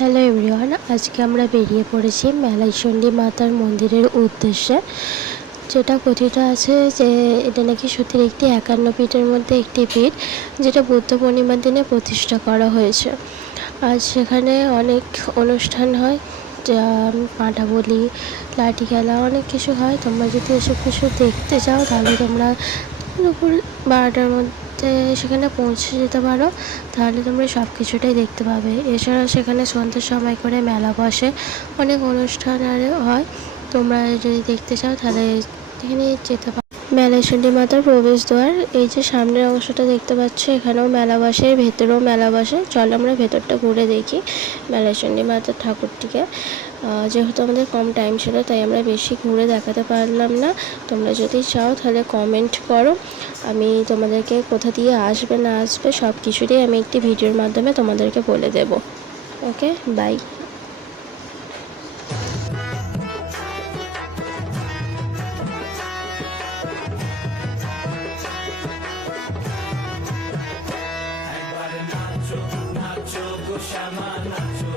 Hello everyone, আজকে আমরা বেরিয়ে পড়েছি মেলাইচণ্ডী মাতার মন্দিরের উদ্দেশ্যে। যেটা কথিত আছে যে এটা নাকি সত্যির একটি 51 পীঠের মধ্যে একটি পীঠ, যেটা বুদ্ধ পূর্ণিমার দিনে প্রতিষ্ঠা করা হয়েছে। আজ সেখানে অনেক অনুষ্ঠান হয়, যা পাঁঠা বলি, লাঠি খেলা, অনেক কিছু হয়। তোমরা যদি এসব কিছু দেখতে চাও তাহলে তোমরা দুপুর 12টার মধ্যে সেখানে পৌঁছে যেতে পারো, তাহলে তোমরা সব কিছুটাই দেখতে পাবে। এছাড়া সেখানে সন্ধ্যের সময় করে মেলা বসে, অনেক অনুষ্ঠান আর হয়। তোমরা যদি দেখতে চাও তাহলে এখানে যেতে পারো। মেলাইচণ্ডী মাতার প্রবেশদ্বার, এই যে সামনের অংশটা দেখতে পাচ্ছ, এখানেও মেলা বসে, ভেতরেও মেলা বসে। চল আমরা ভেতরটা ঘুরে দেখি মেলাইচণ্ডী মাতার ঠাকুরটিকে। যেহেতু আমাদের কম টাইম ছিল তাই আমরা বেশি ঘুরে দেখাতে পারলাম না। তোমরা যদি চাও তাহলে কমেন্ট করো, আমি তোমাদেরকে কোথা দিয়ে আসবে না আসবে সব কিছুটাই আমি একটি ভিডিওর মাধ্যমে তোমাদেরকে বলে দেব। ওকে, বাই। একবার নাচো নাচো গো শ্যামা নাচো।